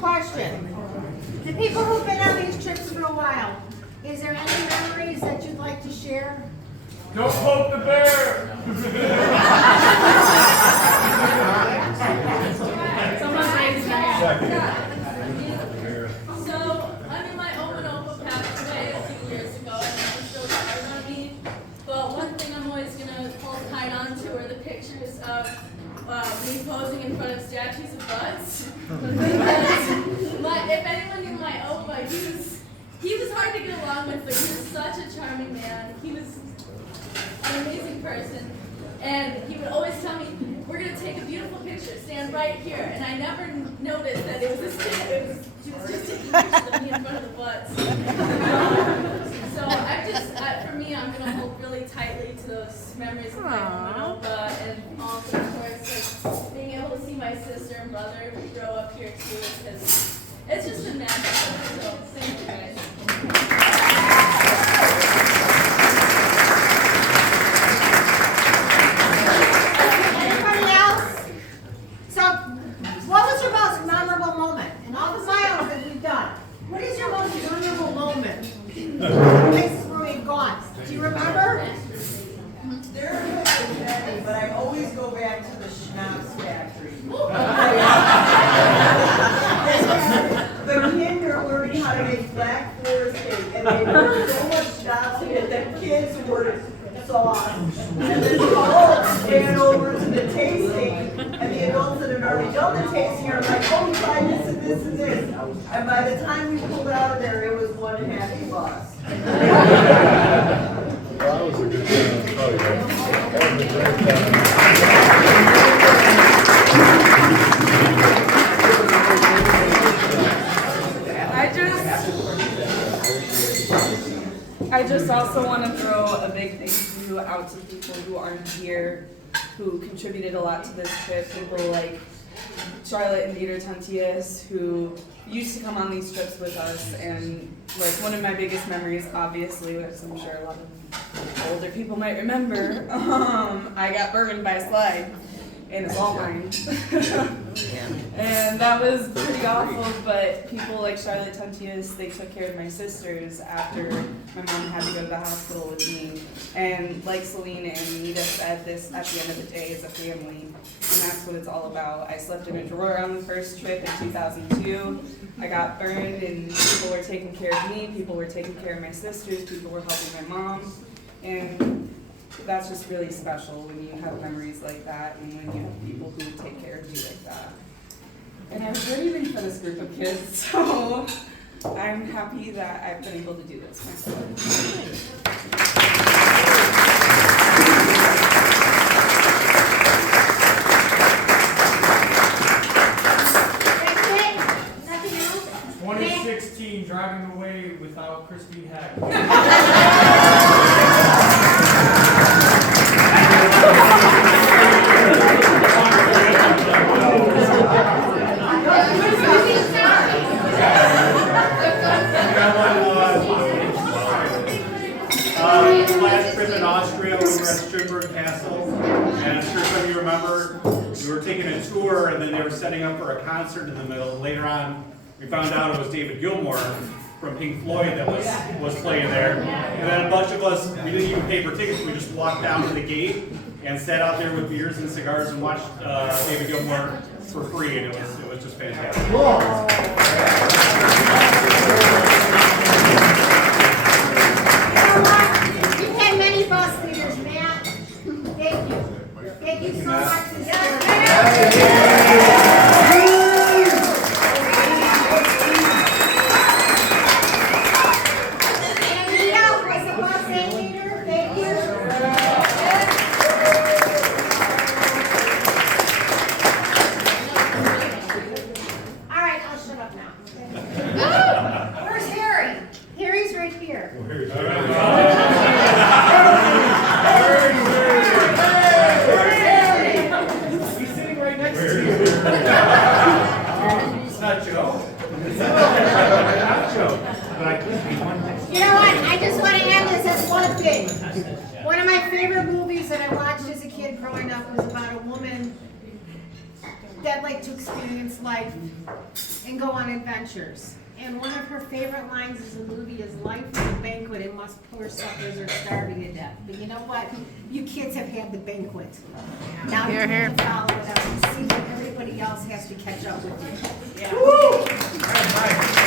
question. The people who've been on these trips for a while, is there any memories that you'd like to share? Don't poke the bear! Someone raised their hand. So, I mean, my own Opa passed away a few years ago, and that was still hard on me. But one thing I'm always gonna hold tight on to are the pictures of me posing in front of statues of butts. If anyone knew my Opa, he was hard to get along with, but he was such a charming man. He was an amazing person, and he would always tell me, "We're gonna take a beautiful picture. Stand right here." And I never noticed that it was this kid. He was just taking pictures of me in front of the butts. So for me, I'm gonna hold really tightly to those memories of my own Opa, and also, of course, like being able to see my sister and brother grow up here too. It's just been magical. So thank you guys. Anybody else? So, what was your most memorable moment in all the miles that we've done? What is your most memorable moment? Places where we've gone. Do you remember? There have been many, but I always go back to the Schnapps factory. The kids are learning how to make black forest cake, and they put so much schnapps in it that kids were so awesome. And then the adults ran over to the tasting, and the adults that had already done the tasting are like, "Oh, we tried this and this and this." And by the time we pulled out of there, it was one happy bus. That was a good time. Oh, yeah. That was a great I just also want to throw a big thank you out to people who aren't here, who contributed a lot to this trip. People like Charlotte and Dieter Tantius, who used to come on these trips with us, and like one of my biggest memories, obviously, which I'm sure a lot of older people might remember, I got burned by a slide in a salt mine. And that was pretty awful, but people like Charlotte Tantius, they took care of my sisters after my mom had to go to the hospital with me. And like Selena and Nita said, this at the end of the day is a family, and that's what it's all about. I slept in a drawer on the first trip in 2002. I got burned, and people were taking care of me, people were taking care of my sisters, people were helping my mom, and that's just really special when you have memories like that and when you have people who take care of you like that. And I was grieving for this group of kids, so I'm happy that I've been able to do this myself. Nothing else? 2016, driving away without Christine Heck. Last trip in Austria, we were at Strindberg Castle, and I'm sure some of you remember, we were taking a tour, and then they were setting up for a concert in the middle. Later on, we found out it was David Gilmour from Pink Floyd that was playing there. And then a bunch of us, we didn't even pay for tickets, we just walked down to the gate and sat out there with beers and cigars and watched David Gilmour for free, and it was just fantastic. You've had many bus leaders, Matt. Thank you. Thank you so much. And Nita was the bus aid leader. Thank you. All right, I'll shut up now. Where's Harry? Harry's right here. He's sitting right next to you. It's not Joe. It's not Joe. But I could be one thing. You know what? I just want to end this as one thing. One of my favorite movies that I watched as a kid growing up was about a woman that like to experience life and go on adventures. And one of her favorite lines is a movie is life is a banquet and most poor suckers are starving to death. But you know what? You kids have had the banquet. Now you have to follow it up and see that everybody else has to catch up with you. All right, bye.